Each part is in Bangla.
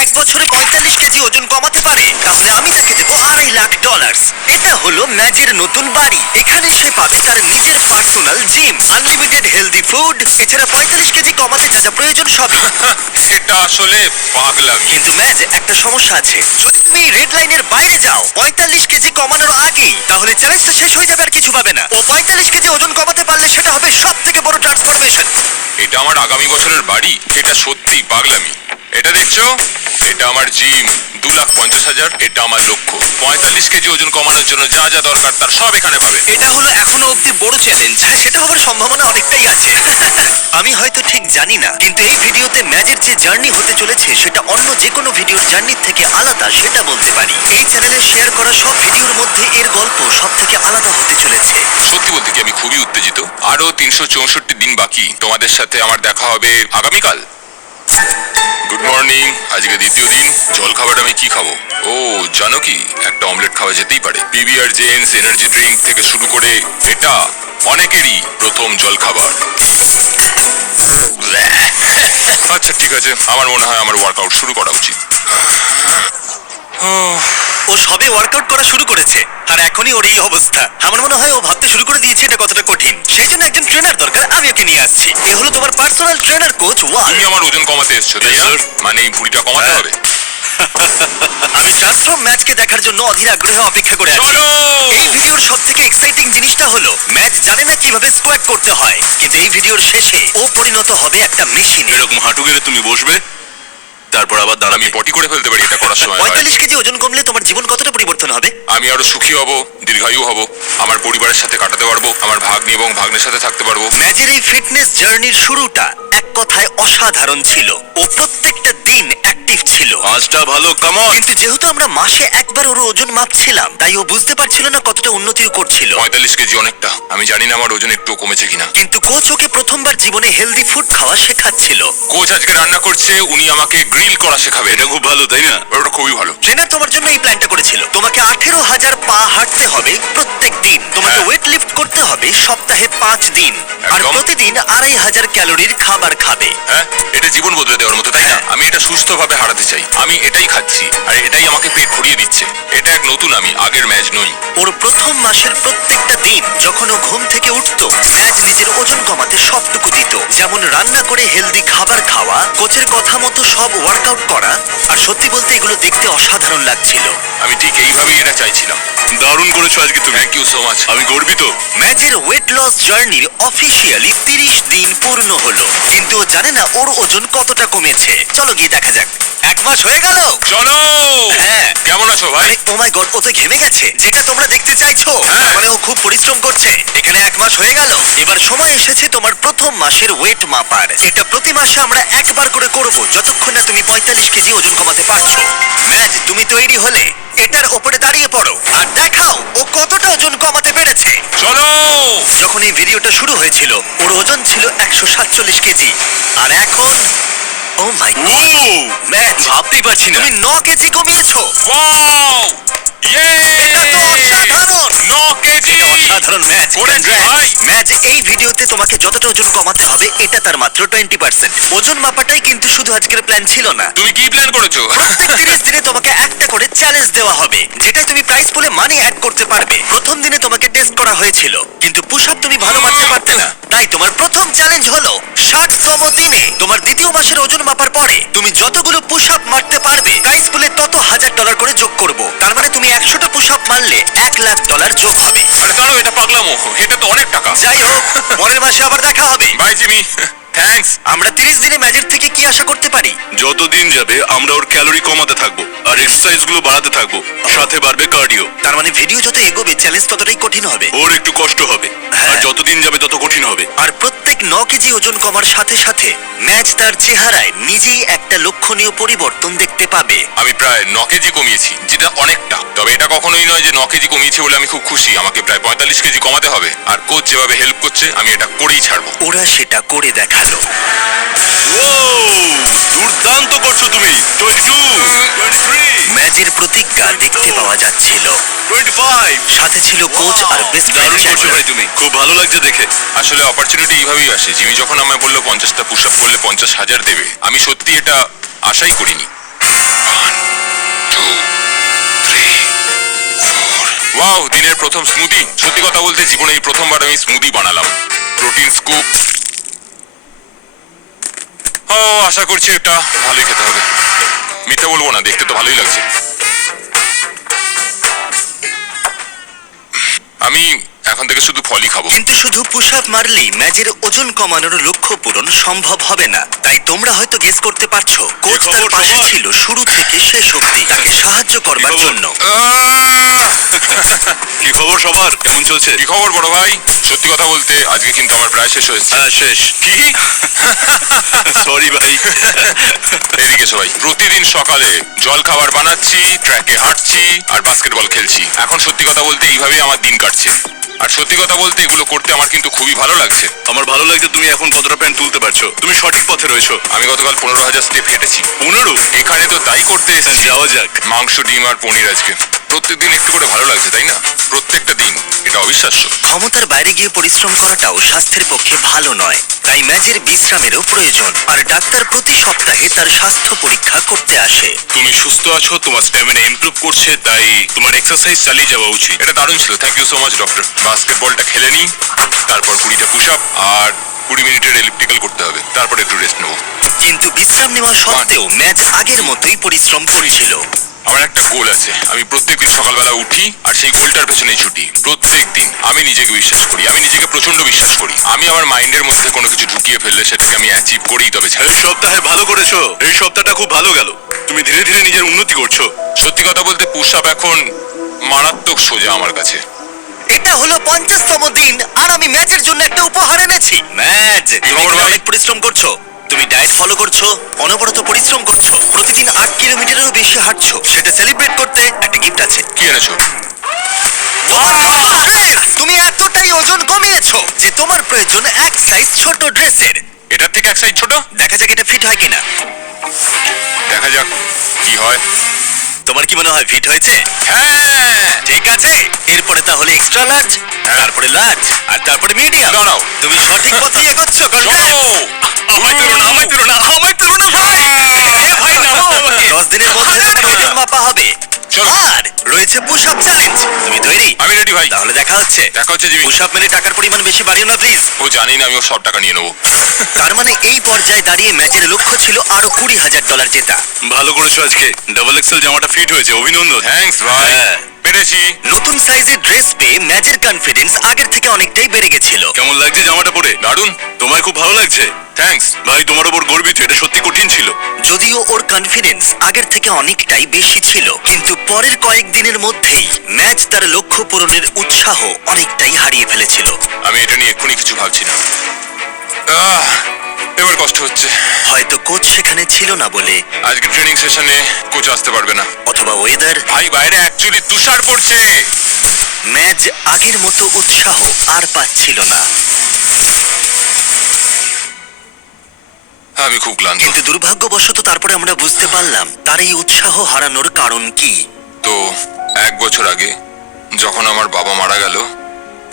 এক বছরে 45 কেজি ওজন কমাতে পারে তাহলে আমি তাকে দেবো $2.5 লাখ। এটা হলো ম্যাজের নতুন বাড়ি। এখানে সে পাবে তার নিজের personal gym, unlimited healthy food, এছাড়া 45 কেজি কমাতে যা যা প্রয়োজন সবই। এটা আসলে পাগলামি। কিন্তু ম্যাজ, একটা সমস্যা আছে। যদি তুমি এই রেড লাইনের বাইরে যাও 45 কেজি কমানোর আগেই, তাহলে চ্যালেঞ্জটা শেষ হয়ে যাবে আর কিছু পাবে না। ও 45 কেজি ওজন কমাতে পারলে সেটা হবে সব থেকে বড় ট্রান্সফরমেশন। এটা আমার আগামী বছরের বাড়ি, এটা সত্যি পাগলামি। এটা দেখছো, এটা আমার জিম, 2,50,000। এটা আমার লক্ষ্য, 45 কেজি ওজন কমানোর জন্য যা যা দরকার তার সব এখানে পাবে। এটা হলো এখনো অব্দি বড় চ্যালেঞ্জ। হ্যাঁ, সেটা হবার সম্ভাবনা অনেকটাই আছে। আমি হয়তো ঠিক জানি না, কিন্তু এই ভিডিওতে ম্যাজের যে জার্নি হতে চলেছে সেটা অন্য যে কোনো ভিডিওর জার্নির থেকে আলাদা, সেটা বলতে পারি। এই চ্যানেলে শেয়ার করা সব ভিডিওর মধ্যে এর গল্প সব থেকে আলাদা হতে চলেছে। সত্যি বলতে কি আমি খুবই উত্তেজিত। আরো 364 দিন বাকি। তোমাদের সাথে আমার দেখা হবে আগামীকাল। Good morning. আজকে দ্বিতীয় দিন। জল খাবার আমি কি খাবো? ও জানো কি, একটা অমলেট খাওয়া যেতেই পারে। পিবিআর জেন্স এনার্জি ড্রিঙ্ক থেকে শুরু করে এটা অনেকেরই প্রথম জল খাবার। আচ্ছা ঠিক আছে, আমার মনে হয় আমার ওয়ার্কআউট শুরু করা উচিত। ও সবে ওয়ার্কআউট করা শুরু করেছে আর এখনই ওর এই অবস্থা। আমার মনে হয় ও ভাবতে শুরু করে দিয়েছে এটা কতটা কঠিন। সেই জন্য একজন ট্রেনার দরকার, আমি ওকে নিয়ে আসছি। এ হলো তোমার পার্সোনাল ট্রেনার কোচ ওয়াল। তুমি আমার ওজন কমাতে এসছো তাই না? মানে এই ভুঁড়িটা কমাতে হবে। আমি ট্রান্সফর্ম ম্যাচকে দেখার জন্য অধীর আগ্রহে অপেক্ষা করে আছি। চলো! এই ভিডিওর সবথেকে এক্সাইটিং জিনিসটা হলো ম্যাচ জানে না কিভাবে স্কোয়াট করতে হয়, কিন্তু এই ভিডিওর শেষে ও পরিণত হবে একটা মেশিনে। এরকম হাঁটু গেড়ে তুমি বসবে, তারপর আবার আমি দাঁড়াবি। পটি করে ফেলতে পারি এটা করার সময়। 45 কেজি ওজন কমলে তোমার জীবন কতটা পরিবর্তন হবে? আমি আরো সুখী হব, দীর্ঘায়ু হব, আমার পরিবারের সাথে কাটাতে পারবো, আমার ভাগ্নি এবং ভাগ্নের সাথে থাকতে পারবো। ম্যাচের এই ফিটনেস জার্নির শুরুটা এক কথায় অসাধারণ ছিল। ও প্রত্যেকটা দিন অ্যাক্টিভ ছিল। পাঁচটা ভালো কামন। কিন্তু যেহেতু আমরা মাসে একবার ওর ওজন মাপছিলাম, তাই ও বুঝতে পারছিল না কতটা উন্নতিও করছিল। 45 কেজি অনেকটা। আমি জানি না আমার ওজন একটু কমেছে কিনা। কিন্তু কোচ ওকে প্রথমবার জীবনে হেলদি ফুড খাওয়া শেখাচ্ছিল। কোচ আজকে রান্না করছে, উনি আমাকে গ্রিল করা শেখাবে। এটা খুব ভালো তাই না? ওটা খুবই ভালো। ট্রেনার তোমার জন্য এই প্ল্যানটা করেছিল। তোমাকে 18,000 পা হাঁটতে হবে প্রত্যেক দিন। তোমাকে হ্যাঁ। ওয়েট লিফট করতে হবে সপ্তাহে 5 দিন। আর একদম। প্রতিদিন 2,500 ক্যালোরির খাবার খাবে। হ্যাঁ, এটা জীবন বদলে দেওয়ার মতো তাই না? হ্যাঁ। আমি এটা সুস্থভাবে হারাতে চাই। আমি এটাই খাচ্ছি আর এটাই আমাকে পেট ভরিয়ে দিচ্ছে। এটা এক নতুন আমি, আগের ম্যাচ নই। ওর প্রথম মাসের প্রত্যেকটা দিন যখন ও ঘুম থেকে উঠতো, ম্যাচ নিজের ওজন কমাতে সবটুকু দিত। যেমন রান্না করে হেলদি খাবার খাওয়া, কোচের কথা মতো সব ওয়ার্কআউট করা। আর সত্যি বলতে এগুলো দেখতে অসাধারণ লাগছিল। আমি ঠিক এইভাবেই এটা চাইছিলাম। দারুণ করেছো আজকে তুমি। Thank you so much. আমি গর্বিত। ম্যাচের ওয়েট লস জার্নির অফিসিয়ালি 30 দিন পূর্ণ হলো, কিন্তু ও জানে না ওর ওজন কতটা কমেছে। চলো গিয়ে দেখা যাক। 1 মাস হয়ে গেল। চলো। হ্যাঁ। কেমন আছো ভাই? ও মাই গড, ও তো ঘেমে গেছে, যেটা তোমরা দেখতে চাইছো। হ্যাঁ। মানে ও খুব পরিশ্রম করছে। এখানে 1 মাস হয়ে গেল। এবার সময় এসেছে তোমার প্রথম মাসের ওয়েট মাপার। এটা প্রতি মাসে আমরা একবার করে করব, যতক্ষণ না তুমি 45 কেজি ওজন কমাতে পারছো। ম্যাচ, তুমি তৈরি হলে এটার ওপরে দাঁড়িয়ে পড়ো আর দেখাও ও কতটা ওজন কমাতে পেরেছে। চলো। যখন এই ভিডিওটা শুরু হয়েছিল ওর ওজন ছিল 147 কেজি, আর এখন ও মাই ও ম্যাচ, ভাবতেই পারছি না। তুমি 9 কেজি কমিয়েছো। ওয়াও! ইয়ে! এটা তো অসাধারণ। 9 কেজি। এটা অসাধারণ ম্যাচ। করেছি ভাই। ম্যাচ, এই ভিডিওতে তোমাকে যতটা ওজন কমাতে হবে এটা তার মাত্র 20%। ওজন মাপাটাই কিন্তু শুধু আজকের প্ল্যান ছিল না। তুমি কি প্ল্যান করেছো? প্রত্যেক 30 দিনে তোমাকে একটা করে চ্যালেঞ্জ দেওয়া হবে, যেটাই তুমি প্রাইস পুলে মানি অ্যাড করতে পারবে। প্রথম দিনে তোমাকে টেস্ট করা হয়েছিল, কিন্তু পুশ আপ তুমি ভালো মারতে পারতে না। তাই তোমার প্রথম চ্যালেঞ্জ হলো 60তম দিনে তোমার দ্বিতীয় মাসের ওজন মাপার পরে তুমি যতগুলো পুশ আপ মারতে পারবে, প্রাইস পুলে তত $1,000 করে যোগ করব। তার মানে তুমি 100টা পুশ আপ মারলে $1,00,000 যোগ হবে। আরে দাঁড়াও, এটা পাগলামো। এটা তো অনেক টাকা। যাই হোক, পরের মাসে আবার দেখা হবে। Bye Jimmy. থ্যাঙ্কস। আমরা 30 দিনে ম্যাচের থেকে কি আশা করতে পারি? যত দিন যাবে আমরা ওর ক্যালোরি কমাতে থাকবো আর এক্সারসাইজ গুলো বাড়াতে থাকবো, সাথে বাড়বে কার্ডিও। তার মানে ভিডিও যত এগোবে চ্যালেঞ্জ ততটাই কঠিন হবে। ওর একটু কষ্ট হবে, আর যত দিন যাবে তত কঠিন হবে। আর প্রত্যেক 9 কেজি ওজন কমার সাথে সাথে ম্যাচ তার চেহারায় নিজেই একটা লক্ষণীয় পরিবর্তন দেখতে পাবে। আমি প্রায় 9 কেজি কমিয়েছি, যেটা অনেকটা। তবে এটা কখনোই নয় যে 9 কেজি কমিয়েছি বলে আমি খুব খুশি। আমাকে প্রায় 45 কেজি কমাতে হবে। আর কোচ যেভাবে হেল্প করছে আমি এটা করেই ছাড়বো। ওরা সেটা করে দেখালো। ও দুর্দান্ত করছো তুমি। 22, 23, ম্যাচের প্রতিজ্ঞা দেখতে পাওয়া যাচ্ছিল। 25। সাথে ছিল কোচ আর বেস্ট দারুণ করছো ভাই তুমি, খুব ভালো লাগছে দেখে। আসলে অপরচুনিটি এইভাবেই আসে। জিমি যখন আমায় বললো 50টা পুশ আপ করলে 50,000 দেবে, আমি সত্যি এটা আশাই করিনি। ওয়াও, দিনের প্রথম স্মুদি। সত্যি কথা বলতে জীবনে এই প্রথমবার আমি স্মুদি বানালাম। Protein scoop. ও, আশা করছি এটা ভালোই খেতে হবে। মিথ্যা বলবো না, দেখতে তো ভালোই লাগছে। আমি এখন থেকে শুধু ফলই খাবো। কিন্তু শুধু পুশ আপ মারলেই ম্যাচের ওজন কমানোর লক্ষ্য পূরণ সম্ভব হবে না। তাই তোমরা হয়তো গেস করতে পারছো কোচ তার খবর পাশে সবার? ছিল শুরু থেকে শেষ অবধি তাকে সাহায্য করবার কি খবর? জন্য। কি খবর সবার? কেমন চলছে? কি খবর বড় ভাই? সত্যি কথা বলতে আজকে কিন্তু আমার প্রায় শেষ হয়েছে। হ্যাঁ, শেষ। কি? সরি ভাই। এদিকে সবাই, প্রতিদিন সকালে জল খাবার বানাচ্ছি, ট্র্যাকে হাঁটছি আর বাস্কেটবল খেলছি। এখন সত্যি কথা বলতে এইভাবেই আমার দিন কাটছে। আর সত্যি কথা বলতে এগুলো করতে আমার কিন্তু খুবই ভালো লাগছে। আমার ভালো লাগছে তুমি এখন কতটা প্যান্ট তুলতে পারছো। তুমি সঠিক পথে রয়েছো। আমি গতকাল 15,000 স্টেপ হেঁটেছি। 15? এখানে তো তাই করতে এসেছি। যাওয়া যাক। মাংস, ডিম আর পনির আজকে। প্রত্যেকদিন একটু করে ভালো লাগছে, তাই না? প্রত্যেকটা দিন। এটা অবিশ্বাস্য। ক্ষমতার বাইরে গিয়ে পরিশ্রম করাটাও স্বাস্থ্যের পক্ষে ভালো নয়, তাই ম্যাচের বিশ্রামেরও প্রয়োজন। আর ডাক্তার প্রতি সপ্তাহে তার স্বাস্থ্য পরীক্ষা করতে আসে। তুমি সুস্থ আছো, তোমার স্ট্যামিনা ইমপ্রুভ করছে, তাই তোমার এক্সারসাইজ চালিয়ে যাওয়া উচিত। এটা দারুণ ছিল। Thank you so much doctor. বাস্কেটবলটা খেলে নিই, তারপর 20টা পুশ আপ আর 20 মিনিটের এলিপ্টিক্যাল করতে হবে। তারপর একটু রেস্ট নেবো। কিন্তু বিশ্রাম নেওয়া সত্ত্বেও ম্যাচ আগের মতোই পরিশ্রম করেছিল। আমার একটা গোল আছে। আমি প্রত্যেকদিন সকালবেলা উঠি আর সেই গোলটার পেছনেই ছুটি। প্রত্যেকদিন আমি নিজেকে বিশ্বাস করি, আমি নিজেকে প্রচন্ড বিশ্বাস করি। আমি আমার মাইন্ডের মধ্যে কোনো কিছু ঢুকিয়ে ফেললে সেটাকে আমি অ্যাচিভ করেই তবে ছাড়ি। এই সপ্তাহে ভালো করেছো। এই সপ্তাহটা খুব ভালো গেল। তুমি ধীরে ধীরে নিজের উন্নতি করছো। সত্যি কথা বলতে পুশ আপ এখন মারাত্মক সোজা আমার কাছে। এটা হলো 50তম দিন আর আমি ম্যাচের জন্য একটা উপহার এনেছি। ম্যাচ, তুমি খবর এখানে ভাই? অনেক পরিশ্রম করছো। তুমি ডায়েট ফলো করছো, অনবরত পরিশ্রম করছো, প্রতিদিন 8 কিলোমিটারেরও বেশি হাঁটছো। সেটা সেলিব্রেট করতে একটা গিফট আছে। কি এনেছো? তুমি এতটাই ওজন কমিয়েছো যে তোমার প্রয়োজন এক সাইজ ছোট ড্রেসের। এটার থেকে এক সাইজ ছোট। দেখা যাক এটা ফিট হয় কিনা। দেখা যাক কি হয়। তোমার কি মনে হয় ফিট হয়েছে? হ্যাঁ। ঠিক আছে, এরপরে তাহলে এক্সট্রা লার্জ, তারপরে লার্জ আর তারপরে মিডিয়াম। দাঁড়াও। তুমি সঠিক পথে এগোচ্ছ। চলো। আমায় তুলো না, আমায় তুলো না, আমায় তুলো না ভাই। এ ভাই নামাও আমাকে। 10 দিনের মধ্যে তোমার ওজন মাপা হবে। চলো। আর রয়েছে পুশ আপ চ্যালেঞ্জ। তুমি তৈরি? আমি রেডি ভাই। তাহলে দেখা হচ্ছে। দেখা হচ্ছে জিমি। পুশ আপ মেনে টাকার পরিমাণ বেশি বাড়িও না প্লিজ। ও জানি না আমি ওর সব টাকা নিয়ে নেবো। তার মানে এই পর্যায়ে দাঁড়িয়ে ম্যাচের লক্ষ্য ছিল আরো $20,000 জেতা। ভালো করেছো আজকে। ডাবল এক্সেল জামাটা ফিট হয়েছে, অভিনন্দন। থ্যাঙ্কস ভাই। হ্যাঁ। পেরেছি। নতুন সাইজের ড্রেস পেয়ে ম্যাচের কনফিডেন্স আগের থেকে অনেকটাই বেড়ে গেছিল। কেমন লাগছে জামাটা পরে? দারুণ। তোমায় খুব ভালো লাগছে। থ্যাঙ্কস। ভাই তোমার উপর গর্বিত। এটা সত্যি কঠিন ছিল। যদিও ওর কনফিডেন্স আগের থেকে অনেকটাই বেশি ছিল, কিন্তু পরের কয়েকদিনের মধ্যেই ম্যাচ তার লক্ষ্য পূরণের উৎসাহ অনেকটাই হারিয়ে ফেলেছিল। আমি এটা নিয়ে এক্ষুনি কিছু ভাবছি না। এবার কষ্ট হচ্ছে। হয়তো কোচ সেখানে ছিল না বলে, আজকে ট্রেনিং সেশনে কোচ আসতে পারবে না। অথবা ওয়েদার। ভাই বাইরে অ্যাকচুয়ালি তুষার পড়ছে। ম্যাচ আগের মতো উৎসাহ আর পাচ্ছিল না। আমি খুব ক্লান্ত। কিন্তু দুর্ভাগ্যবশত তারপরে আমরা বুঝতে পারলাম তার এই উৎসাহ হারানোর কারণ কি। তো 1 বছর আগে যখন আমার বাবা মারা গেল,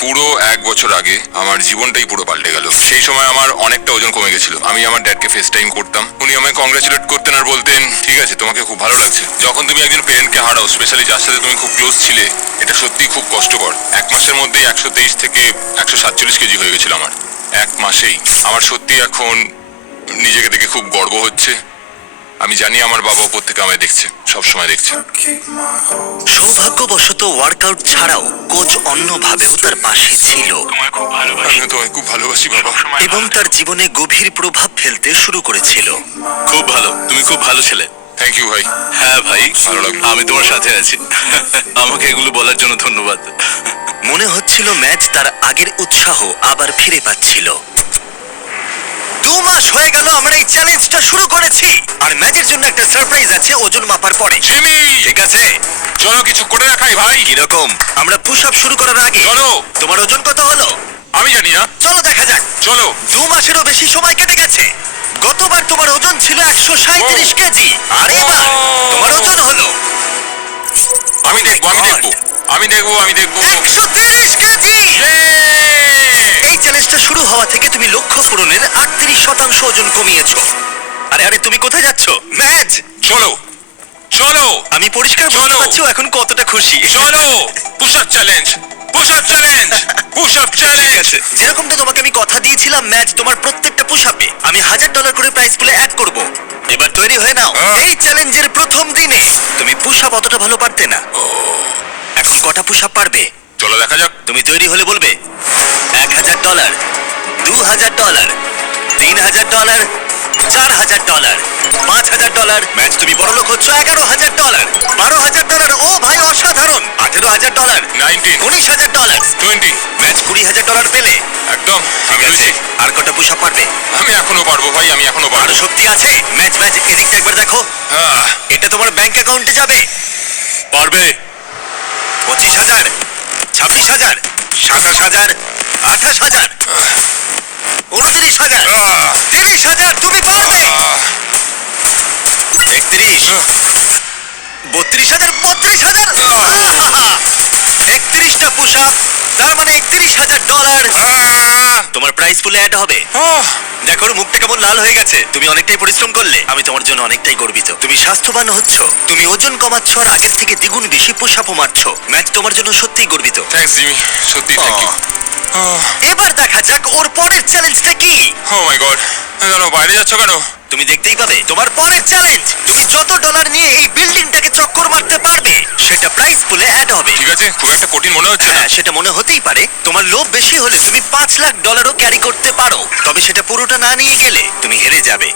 পুরো 1 বছর আগে আমার জীবনটাই পুরো পাল্টে গেল। সেই সময় আমার অনেকটা ওজন কমে গেছিল। আমি আমার ড্যাডকে ফেস টাইম করতাম, উনি আমায় কংগ্রাচুলেট করতেন আর বলতেন ঠিক আছে তোমাকে খুব ভালো লাগছে। যখন তুমি একজন পেরেন্টকে হারাও, স্পেশালি যার সাথে তুমি খুব ক্লোজ ছিলে, এটা সত্যিই খুব কষ্টকর। 1 মাসের মধ্যেই 123 থেকে 147 কেজি হয়ে গেছিল আমার। 1 মাসেই। আমার সত্যি এখন নিজেকে দেখে খুব গর্ব হচ্ছে। আমি জানি আমার বাবা উপর থেকে আমায় দেখছে, সবসময় দেখছে। সৌভাগ্যবশত ওয়ার্কআউট ছাড়াও কোচ অন্যভাবেও তার পাশে ছিল আমিও তোমায় খুব ভালোবাসি বাবা। এবং তার জীবনে গভীর প্রভাব ফেলতে শুরু করেছিল। খুব ভালো, তুমি খুব ভালো ছেলে। থ্যাংক ইউ ভাই। হ্যাঁ ভাই, ভালো লাগলো। আমি তোমার সাথে আছি। আমাকে এগুলো বলার জন্য ধন্যবাদ। মনে হচ্ছিল ম্যাচ তার আগের উৎসাহ আবার ফিরে পাচ্ছিল। 2 মাস হয়ে গেল আমরা এই চ্যালেঞ্জটা শুরু করেছি, আর ম্যাচের জন্য একটা সারপ্রাইজ আছে ওজন মাপার পরে। জিমি, ঠিক আছে, চলো কিছু করে রাখাই ভাই। কিরকম? আমরা পুশ আপ শুরু করার আগে চলো। তোমার ওজন কত হলো? আমি জানি না। চলো দেখা যাক। চলো। 2 মাসেরও বেশি সময় কেটে গেছে। গতবার তোমার ওজন ছিল 137 কেজি, আর এবার তোমার ওজন হলো আমি দেখবো, আমি দেখবো, আমি দেখবো, আমি দেখবো। 130 কেজি। এই চ্যালেঞ্জটা শুরু হওয়া থেকে তুমি লক্ষ্য পূরণের 38% ওজন কমিয়েছো। আরে আরে তুমি কোথায় যাচ্ছ? ম্যাচ, চলো চলো। আমি পরিষ্কার বুঝতে চলো। পারছি ও এখন কতটা খুশি। চলো push up challenge, push up challenge, push up ঠিক চ্যালেঞ্জ। আছে, যেরকমটা তোমাকে আমি কথা দিয়েছিলাম ম্যাচ, তোমার প্রত্যেকটা পুশ আপে আমি $1000 করে প্রাইস পুলে অ্যাড করব। এবার তৈরি হয়ে নাও। এই চ্যালেঞ্জের প্রথম দিনে তুমি পুশ আপ অতটা ভালো পারতে না, এখন কটা পুশ আপ পারবে? চলো দেখা যাক। তুমি তৈরি হলে বলবে। $1000, $2000, $3000, $4000, $5000। ম্যাচ তুমি বড় লোক হচ্ছ। $11000, $12000। ও ভাই অসাধারণ। $18000, 19, $19000। 20, ম্যাচ $20000 পেলে। একদম আমি ঠিক আছে, রয়েছি। আর কটা পুশ আপ পারবে? আমি এখনো পারবো ভাই, আমি এখনো আরো পারবো। শক্তি আছে। ম্যাচ ম্যাচ এদিকটা একবার দেখো। আহ, এটা তোমার ব্যাংক অ্যাকাউন্টে যাবে। পারবে। 25000, 26000, 27000, 28000, 29000, আহ, 30000। তুমি পারবে। আহ, 31, 32000, 32000। 31টা পুশ আপ, তার মানে $31000 আহ, তোমার প্রাইস পুলে অ্যাড হবে। আহ। দেখো ওর মুখটা কেমন লাল হয়ে গেছে। তুমি অনেকটাই পরিশ্রম করলে, আমি তোমার জন্য অনেকটাই গর্বিত। তুমি স্বাস্থ্যবান হচ্ছ, তুমি ওজন কমাচ্ছ, আর আগের থেকে দ্বিগুণ বেশি পুশ আপও মারছো। ম্যাচ তোমার জন্য সত্যিই গর্বিত। থ্যাঙ্কস জিমি, সত্যি থ্যাংক ইউ। এবার দেখা যাক ওর পরের চ্যালেঞ্জটা কি। ও মাই গড, কেন বাইরে যাচ্ছ কেন? তুমি দেখতেই পাবে তোমার পরের চ্যালেঞ্জ। তুমি যত ডলার নিয়ে এই বিল্ডিংটাকে চক্কর মারতে পারবে সেটা প্রাইস পুলে অ্যাড হবে। ঠিক আছে, খুব একটা কঠিন মনে হচ্ছে না। হ্যাঁ, সেটা মনে হতেই পারে। তোমার লোভ বেশি হলে তুমি $5,00,000 ক্যারি করতে পারো, তবে সেটা পুরোটা না নিয়ে গেলে তুমি হেরে যাবে।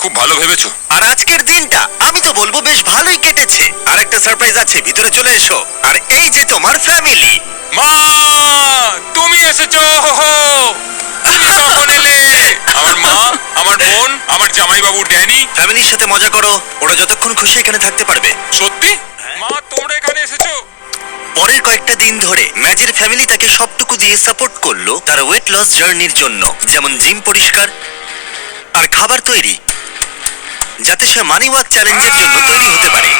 খুব ভালো ভেবেছো। আর আজকের দিনটা আমি তো বলবো বেশ ভালোই কেটেছে। আর একটা সারপ্রাইজ আছে, ভিতরে চলে এসো। আর এই যে তোমার ফ্যামিলি। মা, তুমি এসেছো। হো হো। তুমি কখন এলে? আমার মা, আমার বোন, আমার জামাইবাবু ড্যানি। ফ্যামিলির সাথে মজা করো, ওরা যতক্ষণ খুশি এখানে থাকতে পারবে। সত্যি? মা, তোমরা এখানে এসেছো? পরের কয়েকটা দিন ধরে ম্যাজের ফ্যামিলি তাকে সবটুকু দিয়ে সাপোর্ট করলো তার ওয়েট লস জার্নির জন্য, যেমন জিম পরিষ্কার আর খাবার তৈরি, যাতে সে মানি ওয়াক চ্যালেঞ্জের জন্য তৈরি হতে পারে।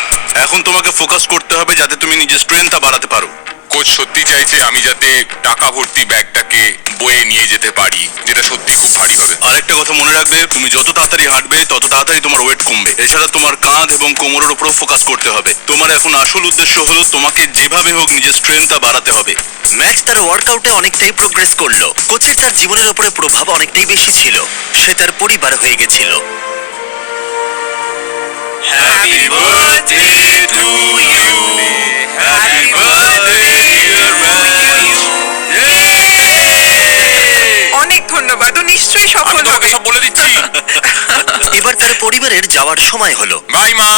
এখন তোমাকে ফোকাস করতে হবে যাতে তুমি নিজের স্ট্রেংথটা বাড়াতে পারো। কোচ সত্যি চাইছে আমি যাতে টাকা ভর্তি ব্যাগটাকে বয়ে নিয়ে যেতে পারি, যেটা সত্যি খুব ভারী হবে। আরেকটা কথা মনে রাখবে, তুমি যত তাড়াতাড়ি হাঁটবে তত তাড়াতাড়ি তোমার ওয়েট কমবে। এছাড়া তোমার কাঁধ এবং কোমরের উপরও ফোকাস করতে হবে। তোমার এখন আসল উদ্দেশ্য হলো তোমাকে যেভাবে হোক নিজের স্ট্রেংথটা বাড়াতে হবে। ম্যাচ তার ওয়ার্কআউটে অনেকটাই প্রোগ্রেস করলো। কোচের তার জীবনের উপরে প্রভাব অনেকটাই বেশি ছিল। সে তার পরিবার হয়ে গেছিল। Happy birthday to you. Happy birthday dear Raj. অনেক ধন্যবাদ, ও নিশ্চয়ই আমি সফল তোমাকে হবে। সব বলে দিচ্ছি। এবার তার পরিবারের যাওয়ার সময় হলো। বাই মা।